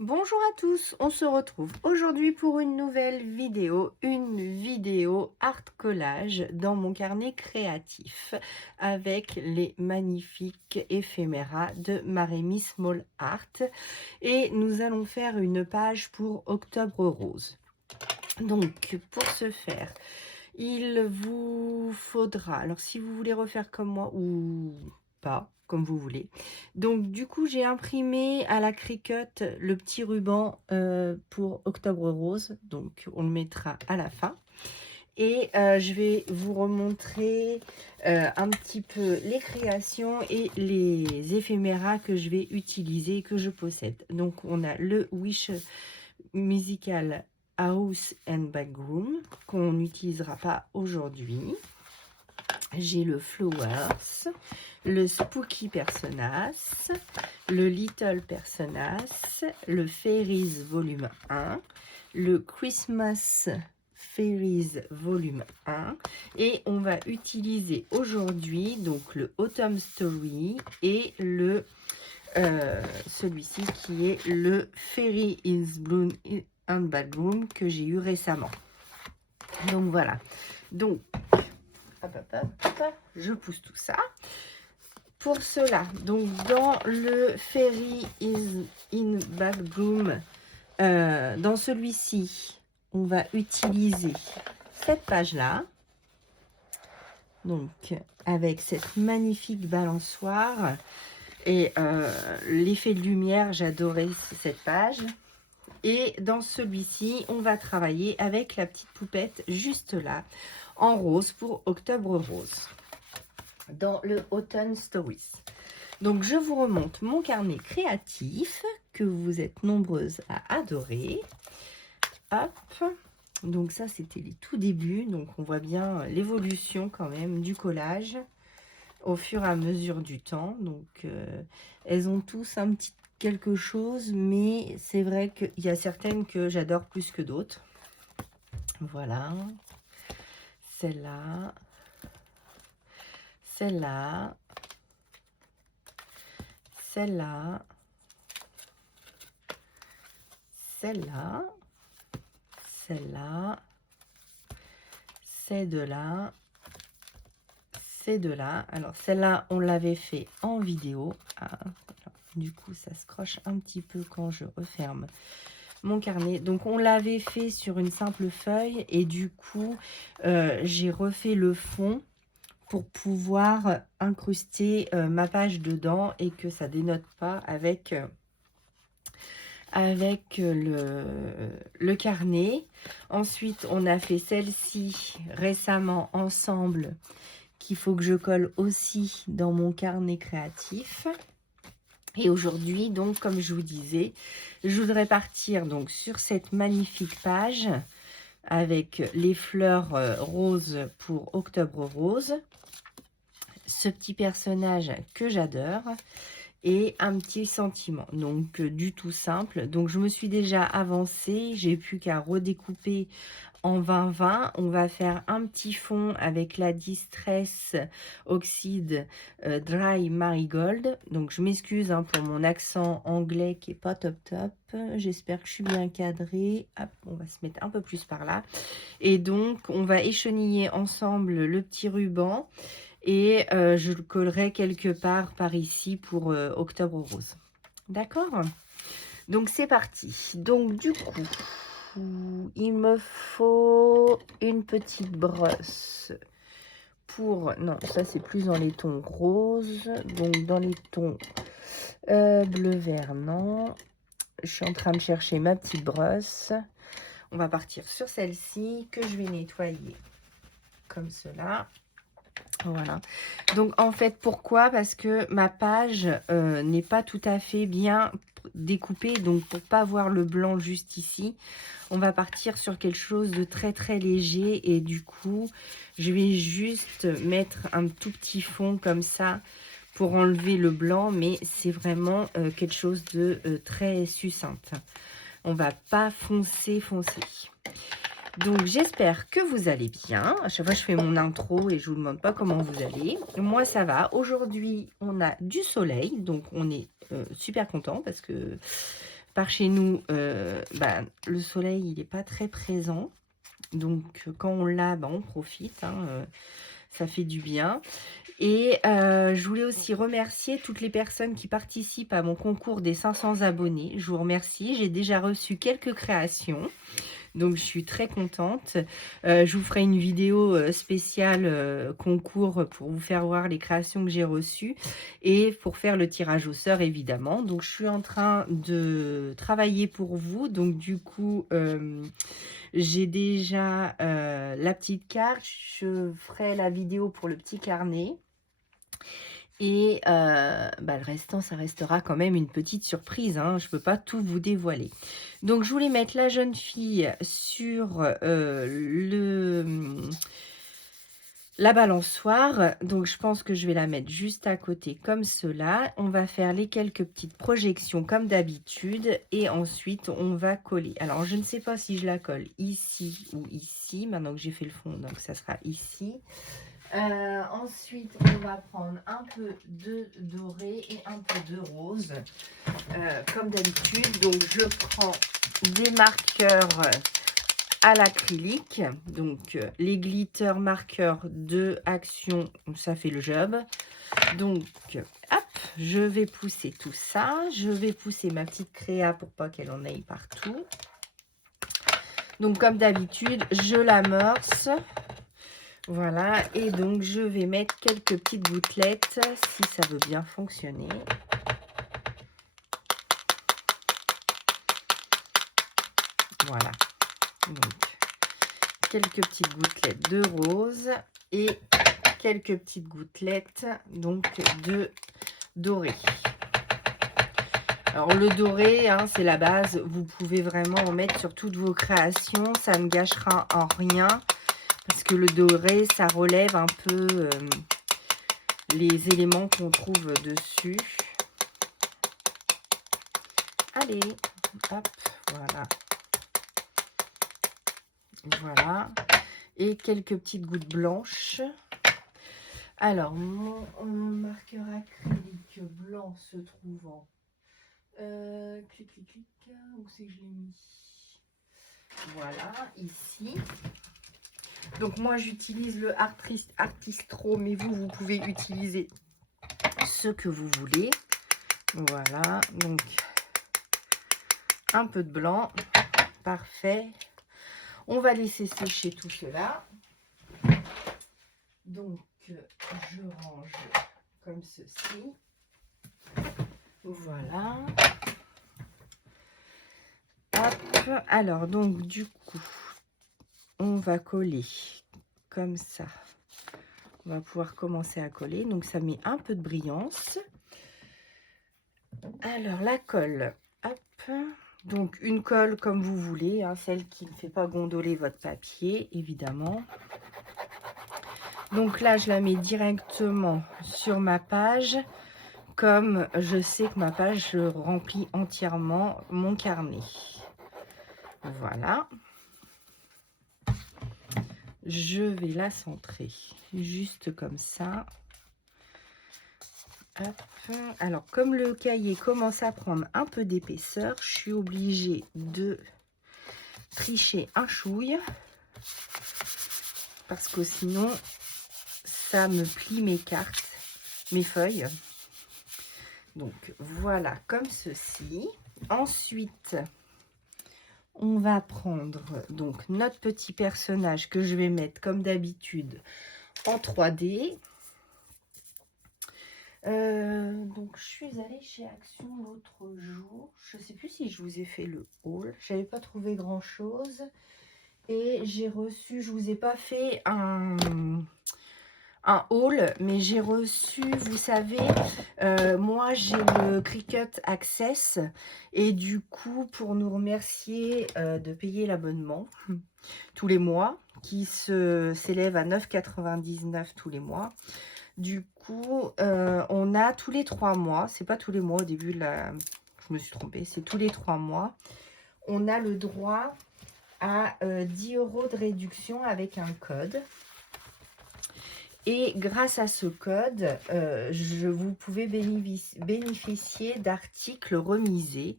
Bonjour à tous, on se retrouve aujourd'hui pour une nouvelle vidéo, art collage dans mon carnet créatif avec les magnifiques éphéméras de Marémy Small Art et nous allons faire une page pour Octobre Rose. Donc pour ce faire, il vous faudra, alors si vous voulez refaire comme moi ou pas, comme vous voulez. Donc du coup, j'ai imprimé à la Cricut le petit ruban pour Octobre Rose. Donc on le mettra à la fin. Et je vais vous remontrer un petit peu les créations et les éphéméras que je vais utiliser, que je possède. Donc on a le Wish Musical House and Backroom qu'on n'utilisera pas aujourd'hui. J'ai le Flowers, le Spooky Personas, le Little Personas, le Fairies volume 1, le Christmas Fairies volume 1 et on va utiliser aujourd'hui donc le Autumn Story et le celui-ci qui est le Fairy is Bloom and Bedroom que j'ai eu récemment. Donc voilà. Donc je pousse tout ça. Pour cela, donc dans le Fairy is in Bedroom, dans celui-ci, on va utiliser cette page-là. Donc avec cette magnifique balançoire. Et l'effet de lumière, j'adorais cette page. Et dans celui-ci, on va travailler avec la petite poupette juste là, en rose pour Octobre Rose, dans le Autumn Stories. Donc, je vous remonte mon carnet créatif, que vous êtes nombreuses à adorer. Hop. Donc ça, c'était les tout débuts. Donc, on voit bien l'évolution quand même du collage au fur et à mesure du temps. Donc, elles ont tous un petit quelque chose, mais c'est vrai qu'il y a certaines que j'adore plus que d'autres. Voilà. Celle-là. Celle-là. Celle-là. Celle-là. Celle-là. Ces deux-là. Ces deux-là. Alors, celle-là, on l'avait fait en vidéo. Ah, du coup, ça se croche un petit peu quand je referme mon carnet. Donc, on l'avait fait sur une simple feuille. Et du coup, j'ai refait le fond pour pouvoir incruster ma page dedans et que ça dénote pas avec... le carnet. Ensuite, on a fait celle-ci récemment ensemble, qu'il faut que je colle aussi dans mon carnet créatif. Et aujourd'hui, donc, comme je vous disais, je voudrais partir donc sur cette magnifique page avec les fleurs roses pour Octobre Rose. Ce petit personnage que j'adore. Et un petit sentiment, donc du tout simple. Donc je me suis déjà avancée, j'ai plus qu'à redécouper en 20-20. On va faire un petit fond avec la Distress Oxide Dry Marigold. Donc je m'excuse pour mon accent anglais qui est pas top top. J'espère que je suis bien cadrée. Hop, on va se mettre un peu plus par là. Et donc on va écheniller ensemble le petit ruban. Et je le collerai quelque part par ici pour Octobre Rose. D'accord? Donc, c'est parti. Donc, du coup, il me faut une petite brosse pour... Non, ça, c'est plus dans les tons roses. Donc, dans les tons bleu, vert, non. Je suis en train de chercher ma petite brosse. On va partir sur celle-ci que je vais nettoyer comme cela. Voilà. Donc, en fait, pourquoi? Parce que ma page n'est pas tout à fait bien découpée. Donc, pour pas voir le blanc juste ici, on va partir sur quelque chose de très, très léger. Et du coup, je vais juste mettre un tout petit fond comme ça pour enlever le blanc. Mais c'est vraiment quelque chose de très succincte. On va pas foncer. Donc, j'espère que vous allez bien. À chaque fois, je fais mon intro et je vous demande pas comment vous allez. Moi, ça va. Aujourd'hui, on a du soleil. Donc, on est super content parce que Par chez nous, le soleil, il n'est pas très présent. Donc, quand on l'a, on profite. Hein, ça fait du bien. Et je voulais aussi remercier toutes les personnes qui participent à mon concours des 500 abonnés. Je vous remercie. J'ai déjà reçu quelques créations. Donc, je suis très contente. Je vous ferai une vidéo spéciale concours pour vous faire voir les créations que j'ai reçues et pour faire le tirage au sort, évidemment. Donc, je suis en train de travailler pour vous. Donc, du coup, j'ai déjà la petite carte. Je ferai la vidéo pour le petit carnet. Et le restant, ça restera quand même une petite surprise. Hein. Je ne peux pas tout vous dévoiler. Donc, je voulais mettre la jeune fille sur la balançoire. Donc, je pense que je vais la mettre juste à côté comme cela. On va faire les quelques petites projections comme d'habitude. Et ensuite, on va coller. Alors, je ne sais pas si je la colle ici ou ici. Maintenant que j'ai fait le fond, donc ça sera ici. Ensuite, on va prendre un peu de doré et un peu de rose, comme d'habitude. Donc, je prends des marqueurs à l'acrylique. Donc, les glitter marqueurs de Action, ça fait le job. Donc, hop, je vais pousser tout ça. Je vais pousser ma petite créa pour pas qu'elle en aille partout. Donc, comme d'habitude, je l'amorce. Voilà, et donc je vais mettre quelques petites gouttelettes si ça veut bien fonctionner. Voilà, donc quelques petites gouttelettes de rose et quelques petites gouttelettes donc de doré. Alors le doré, hein, c'est la base, vous pouvez vraiment en mettre sur toutes vos créations, ça ne gâchera en rien. Parce que le doré, ça relève un peu les éléments qu'on trouve dessus. Allez, hop, voilà. Voilà. Et quelques petites gouttes blanches. Alors, mon marqueur acrylique blanc se trouvant. Clic, clic, clic. Où c'est que je l'ai mis? Voilà, ici. Donc moi j'utilise le Artistro, mais vous pouvez utiliser ce que vous voulez. Voilà, donc un peu de blanc, parfait. On va laisser sécher tout cela. Donc je range comme ceci. Voilà. Hop. Alors donc du coup, on va coller comme ça. On va pouvoir commencer à coller. Donc, ça met un peu de brillance. Alors, la colle. Hop. Donc, une colle comme vous voulez. Hein, celle qui ne fait pas gondoler votre papier, évidemment. Donc là, je la mets directement sur ma page. Comme je sais que ma page, je remplis entièrement mon carnet. Voilà. Je vais la centrer juste comme ça. Hop. Alors, comme le cahier commence à prendre un peu d'épaisseur, je suis obligée de tricher un chouille parce que sinon, ça me plie mes cartes, mes feuilles. Donc, voilà, comme ceci. Ensuite, on va prendre donc notre petit personnage que je vais mettre comme d'habitude en 3D. Donc je suis allée chez Action l'autre jour. Je ne sais plus si je vous ai fait le haul. Je n'avais pas trouvé grand chose. Et j'ai reçu, je ne vous ai pas fait un haul, mais j'ai reçu, vous savez, moi j'ai le Cricut Access. Et du coup, pour nous remercier de payer l'abonnement tous les mois, qui s'élève à 9,99 tous les mois. Du coup, on a tous les 3 mois, c'est pas tous les mois au début, je me suis trompée, c'est tous les 3 mois. On a le droit à 10 € de réduction avec un code. Et grâce à ce code, vous pouvez bénéficier d'articles remisés.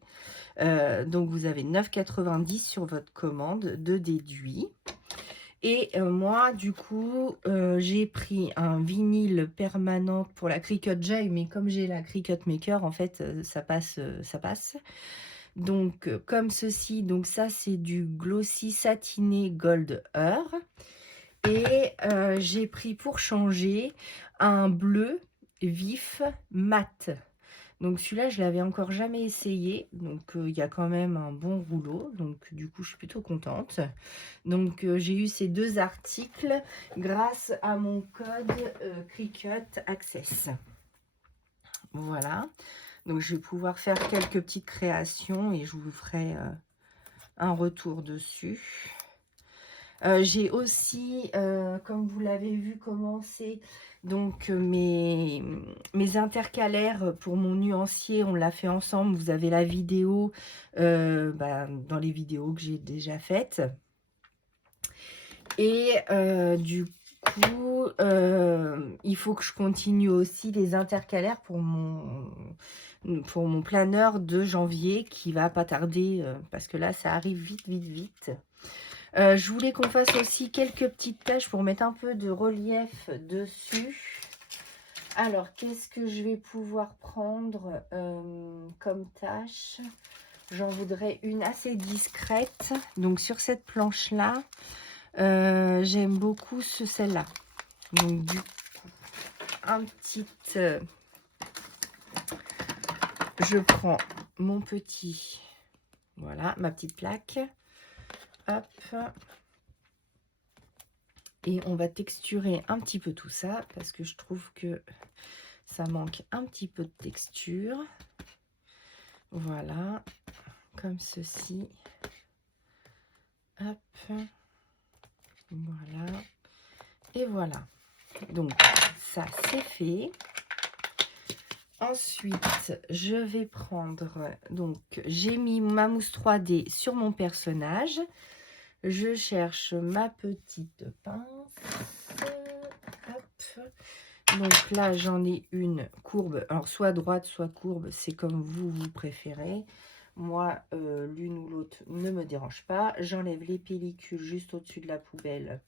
Donc, vous avez 9,90 € sur votre commande de déduit. Et moi, du coup, j'ai pris un vinyle permanent pour la Cricut Joy, mais comme j'ai la Cricut Maker, en fait, ça passe, ça passe. Donc, comme ceci, donc ça, c'est du glossy satiné Gold Heure. Et j'ai pris pour changer un bleu vif mat. Donc celui-là, je l'avais encore jamais essayé. Donc il y a quand même un bon rouleau. Donc du coup, je suis plutôt contente. Donc j'ai eu ces deux articles grâce à mon code Cricut Access. Voilà. Donc je vais pouvoir faire quelques petites créations et je vous ferai un retour dessus. J'ai aussi, comme vous l'avez vu commencer, donc mes intercalaires pour mon nuancier, on l'a fait ensemble. Vous avez la vidéo dans les vidéos que j'ai déjà faites. Et du coup, il faut que je continue aussi les intercalaires pour mon planeur de janvier qui va pas tarder parce que là, ça arrive vite, vite, vite. Je voulais qu'on fasse aussi quelques petites tâches pour mettre un peu de relief dessus. Alors, qu'est-ce que je vais pouvoir prendre comme tâche? J'en voudrais une assez discrète. Donc, sur cette planche-là, j'aime beaucoup celle-là. Donc, du coup, je prends mon petit... Voilà, ma petite plaque. Hop. Et on va texturer un petit peu tout ça parce que je trouve que ça manque un petit peu de texture. Voilà, comme ceci. Hop. Voilà. Et voilà. Donc, ça, c'est fait. Ensuite, je vais prendre... Donc, j'ai mis ma mousse 3D sur mon personnage. Je cherche ma petite pince. Hop. Donc là, j'en ai une courbe. Alors, soit droite, soit courbe. C'est comme vous préférez. Moi, l'une ou l'autre ne me dérange pas. J'enlève les pellicules juste au-dessus de la poubelle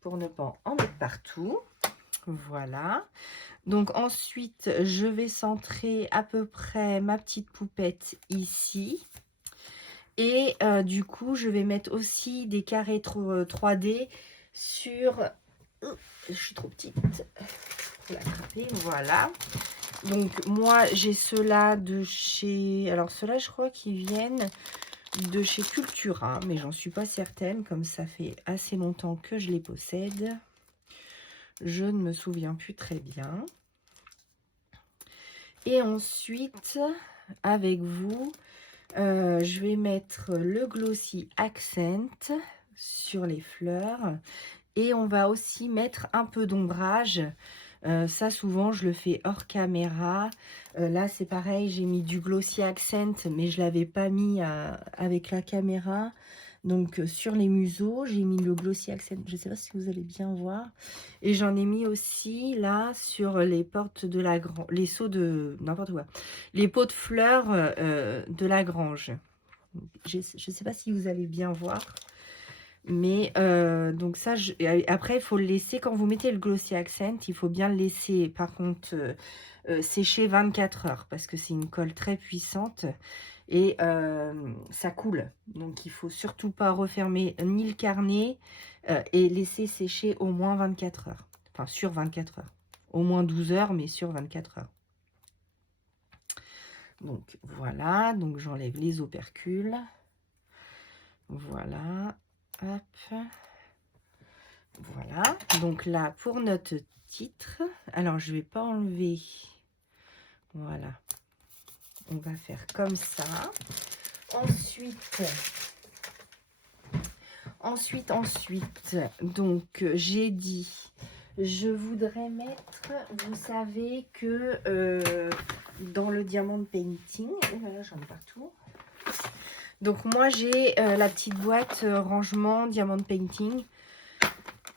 pour ne pas en mettre partout. Voilà. Donc ensuite, je vais centrer à peu près ma petite poupette ici. Et du coup, je vais mettre aussi des carrés 3D sur... je suis trop petite pour l'attraper. Voilà. Donc moi, j'ai ceux-là de chez... Alors ceux-là, je crois qu'ils viennent de chez Cultura. Mais j'en suis pas certaine, comme ça fait assez longtemps que je les possède. Je ne me souviens plus très bien. Et ensuite, avec vous... je vais mettre le Glossy Accent sur les fleurs et on va aussi mettre un peu d'ombrage. Ça, souvent, je le fais hors caméra. Là, c'est pareil, j'ai mis du Glossy Accent, mais je ne l'avais pas mis avec la caméra. Donc, sur les museaux, j'ai mis le Glossy Accent. Je ne sais pas si vous allez bien voir. Et j'en ai mis aussi, là, sur les portes de la grange, les seaux de... n'importe quoi. Les pots de fleurs de la grange. Je ne sais pas si vous allez bien voir. Mais donc ça, après, il faut le laisser. Quand vous mettez le Glossy Accent, il faut bien le laisser, par contre, sécher 24 heures. Parce que c'est une colle très puissante. Et ça coule. Donc, il ne faut surtout pas refermer ni le carnet et laisser sécher au moins 24 heures. Enfin, sur 24 heures. Au moins 12 heures, mais sur 24 heures. Donc, voilà. Donc, j'enlève les opercules. Voilà. Hop. Voilà. Donc, là, pour notre titre, alors, je ne vais pas enlever. Voilà. On va faire comme ça. Ensuite, donc j'ai dit, je voudrais mettre, vous savez que dans le diamond painting, et voilà, j'en ai partout. Donc moi j'ai la petite boîte rangement diamond painting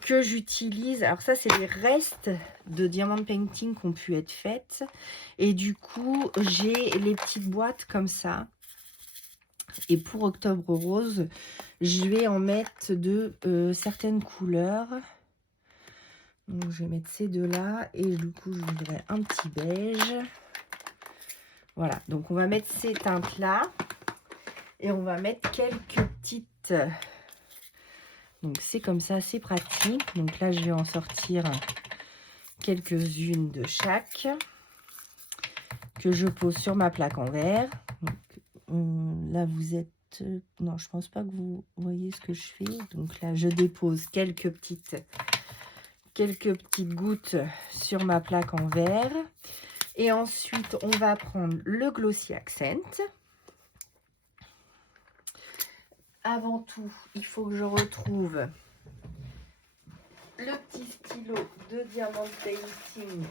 que j'utilise. Alors ça, c'est les restes de diamant painting qui ont pu être faites. Et du coup, j'ai les petites boîtes comme ça. Et pour Octobre Rose, je vais en mettre de certaines couleurs. Donc, je vais mettre ces deux-là. Et du coup, je voudrais un petit beige. Voilà. Donc, on va mettre ces teintes-là. Et on va mettre quelques petites... Donc, c'est comme ça, c'est pratique. Donc là, je vais en sortir quelques-unes de chaque. Que je pose sur ma plaque en verre. Donc, là, vous êtes... Non, je pense pas que vous voyez ce que je fais. Donc là, je dépose quelques petites gouttes sur ma plaque en verre. Et ensuite, on va prendre le Glossy Accent. Avant tout, il faut que je retrouve le petit stylo de Diamant Painting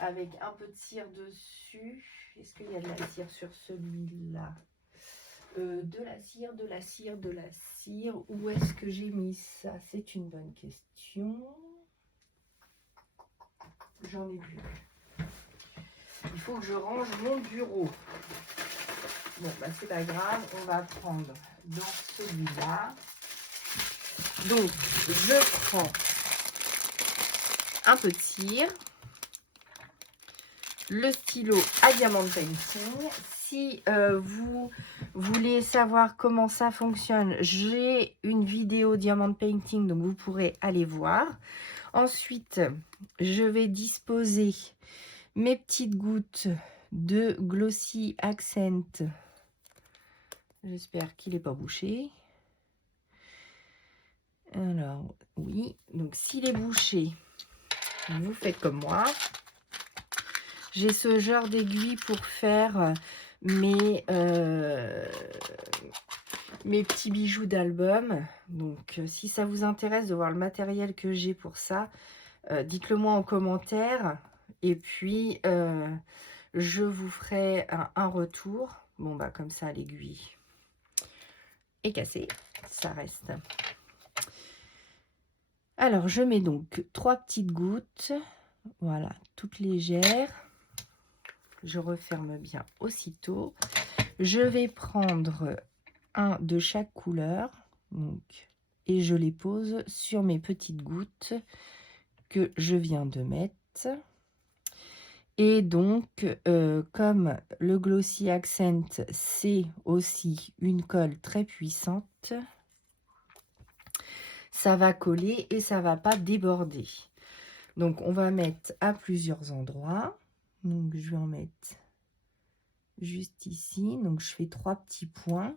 avec un peu de cire dessus. Est-ce qu'il y a de la cire sur celui-là? De la cire. Où est-ce que j'ai mis ça? C'est une bonne question. J'en ai plus. Il faut que je range mon bureau. Bon, bah c'est pas grave. On va prendre dans celui-là. Donc, je prends un peu de cire. Le stylo à Diamant Painting. Si vous voulez savoir comment ça fonctionne, j'ai une vidéo Diamant Painting, donc vous pourrez aller voir. Ensuite, je vais disposer mes petites gouttes de Glossy Accent. J'espère qu'il n'est pas bouché. Alors, oui. Donc, s'il est bouché, vous faites comme moi. J'ai ce genre d'aiguille pour faire mes petits bijoux d'album. Donc, si ça vous intéresse de voir le matériel que j'ai pour ça, dites-le moi en commentaire. Et puis, je vous ferai un retour. Bon, bah comme ça, l'aiguille est cassée. Ça reste. Alors, je mets donc 3 petites gouttes. Voilà, toutes légères. Je referme bien aussitôt. Je vais prendre un de chaque couleur. Donc, et je les pose sur mes petites gouttes que je viens de mettre. Et donc, comme le Glossy Accent, c'est aussi une colle très puissante, ça va coller et ça va pas déborder. Donc, on va mettre à plusieurs endroits. Donc, je vais en mettre juste ici. Donc, je fais 3 petits points.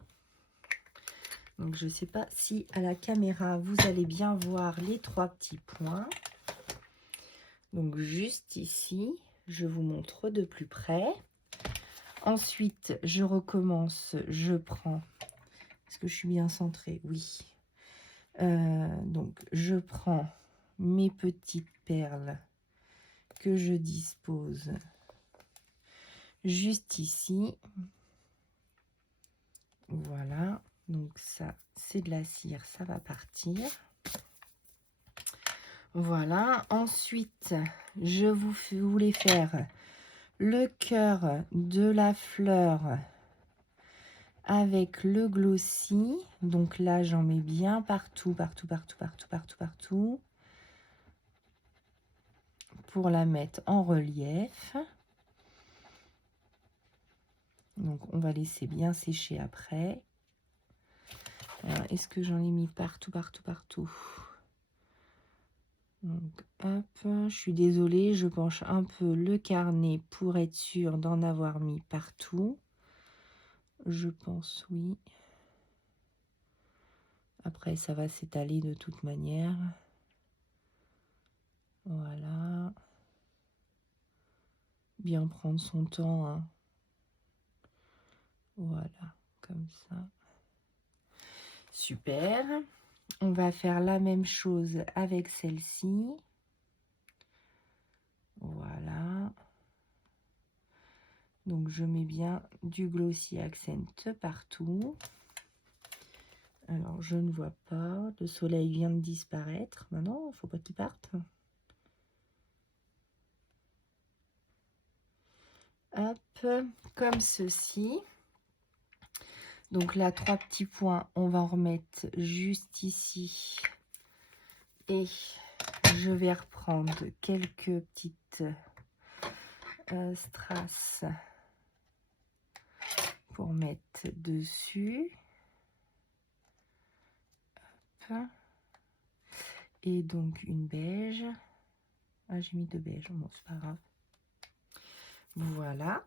Donc, je ne sais pas si à la caméra, vous allez bien voir les 3 petits points. Donc, juste ici, je vous montre de plus près. Ensuite, je recommence, je prends... Est-ce que je suis bien centrée? Oui. Donc, je prends mes petites perles que je dispose juste ici. Voilà. Donc, ça, c'est de la cire, ça va partir. Voilà. Ensuite, je voulais faire le cœur de la fleur avec le glossy. Donc là, j'en mets bien partout, partout. Pour la mettre en relief. Donc, on va laisser bien sécher après. Est-ce que j'en ai mis partout? Donc, hop, je suis désolée, je penche un peu le carnet pour être sûre d'en avoir mis partout. Je pense oui. Après, ça va s'étaler de toute manière. Voilà. Bien prendre son temps, hein. Voilà, comme ça. Super. On va faire la même chose avec celle-ci. Voilà. Donc, je mets bien du Glossy Accent partout. Alors, je ne vois pas. Le soleil vient de disparaître. Maintenant, il ne faut pas qu'il parte. Hop, comme ceci. Donc là, 3 petits points, on va en remettre juste ici. Et je vais reprendre quelques petites strass pour mettre dessus. Hop. Et donc une beige. Ah, j'ai mis 2 beiges, bon, c'est pas grave. Voilà.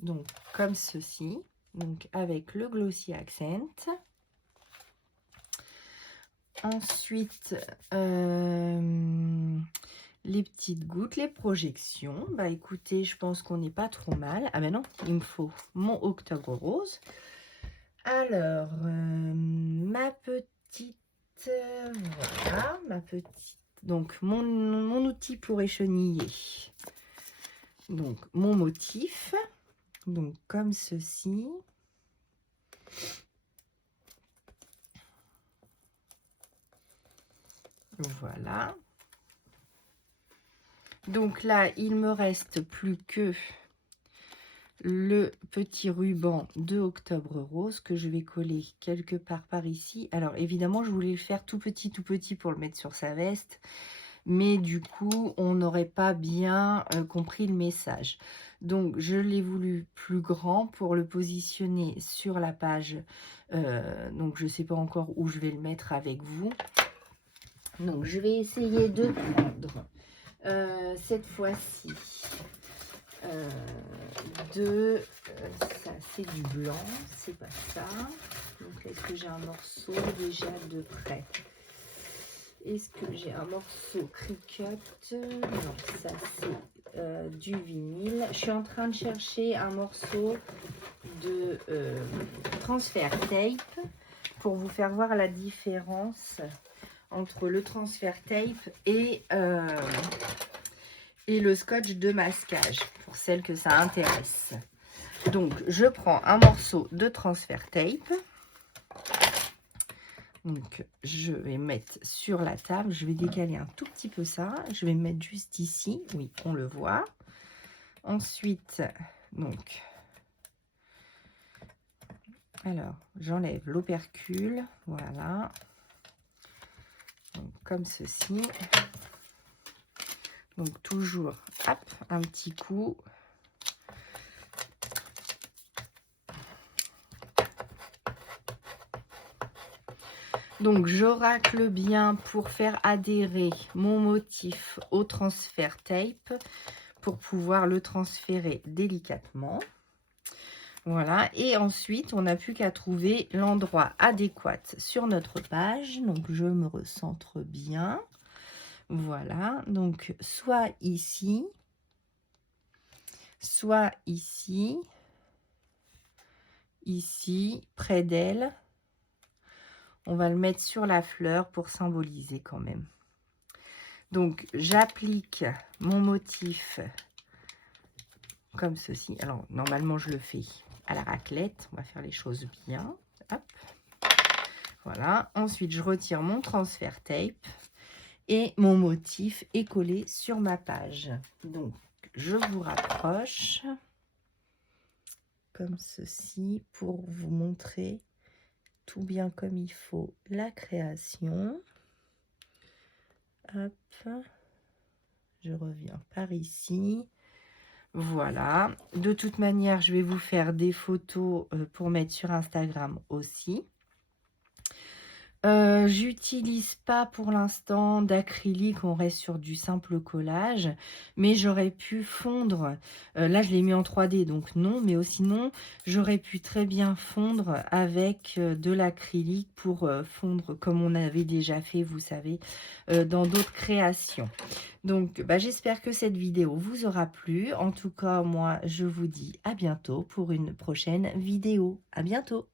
Donc, comme ceci. Donc, avec le Glossy Accent. Ensuite, les petites gouttes, les projections. Bah, écoutez, je pense qu'on n'est pas trop mal. Ah, ben non, il me faut mon Octobre Rose. Alors, ma petite... voilà, ma petite... Donc, mon outil pour écheniller. Donc, mon motif. Donc, comme ceci. Voilà. Donc là, il me reste plus que le petit ruban de Octobre Rose que je vais coller quelque part par ici. Alors, évidemment, je voulais le faire tout petit pour le mettre sur sa veste. Mais du coup, on n'aurait pas bien compris le message. Donc, je l'ai voulu plus grand pour le positionner sur la page. Donc, je ne sais pas encore où je vais le mettre avec vous. Donc, je vais essayer de prendre cette fois-ci ça c'est du blanc, c'est pas ça. Donc, est-ce que j'ai un morceau déjà de près? Est-ce que j'ai un morceau Cricut? Non, ça c'est du vinyle. Je suis en train de chercher un morceau de transfert tape pour vous faire voir la différence entre le transfert tape et le scotch de masquage, pour celles que ça intéresse. Donc, je prends un morceau de transfert tape. Donc, je vais mettre sur la table. Je vais décaler un tout petit peu ça. Je vais mettre juste ici. Oui, on le voit. Ensuite, donc, alors, j'enlève l'opercule. Voilà. Donc, comme ceci. Donc, toujours, hop, un petit coup. Donc, je racle bien pour faire adhérer mon motif au transfert tape pour pouvoir le transférer délicatement. Voilà. Et ensuite, on n'a plus qu'à trouver l'endroit adéquat sur notre page. Donc, je me recentre bien. Voilà. Donc, soit ici, ici, près d'elle. On va le mettre sur la fleur pour symboliser quand même. Donc, j'applique mon motif comme ceci. Alors, normalement, je le fais à la raclette. On va faire les choses bien. Hop. Voilà. Ensuite, je retire mon transfert tape et mon motif est collé sur ma page. Donc, je vous rapproche comme ceci pour vous montrer tout bien comme il faut la création. Hop, je reviens par ici. Voilà. De toute manière, je vais vous faire des photos pour mettre sur Instagram aussi. J'utilise pas pour l'instant d'acrylique, on reste sur du simple collage, mais j'aurais pu fondre, là je l'ai mis en 3D donc non, mais sinon j'aurais pu très bien fondre avec de l'acrylique pour fondre comme on avait déjà fait, vous savez, dans d'autres créations. Donc bah, j'espère que cette vidéo vous aura plu. En tout cas, moi je vous dis à bientôt pour une prochaine vidéo. À bientôt.